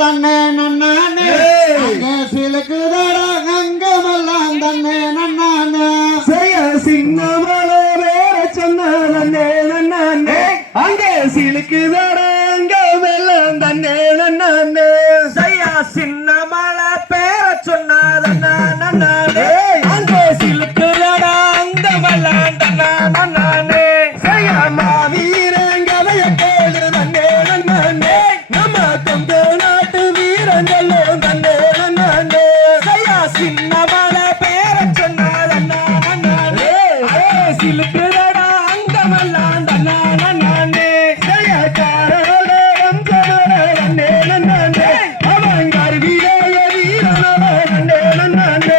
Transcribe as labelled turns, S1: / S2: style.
S1: தன்னே நன்னானே. அங்கே சிலுக்குதடா அங்கமெல்லாம் தன்னே நன்னானே.
S2: செய்ய சின்னமலை வேற சொன்ன தன்னே
S3: நன்னானே
S2: அங்கே சிலுக்குதடா அங்கமெல்லாம் தன்னே
S3: நன்னானே.
S2: செய்ய
S3: சின்னமலை பேர
S2: சொன்ன
S3: தன்னா நன்னானே
S2: அங்கே சிலுக்குதடா
S3: அங்கமெல்லாம் தன்னா நன்னானே.
S2: மாவி சிலுக்குதடா அங்கமெல்லாம் தன்னான நானே செயற்காரனே அங்கனே நன்னானே. அவன் கருவிலே வீரனே நன்னானே.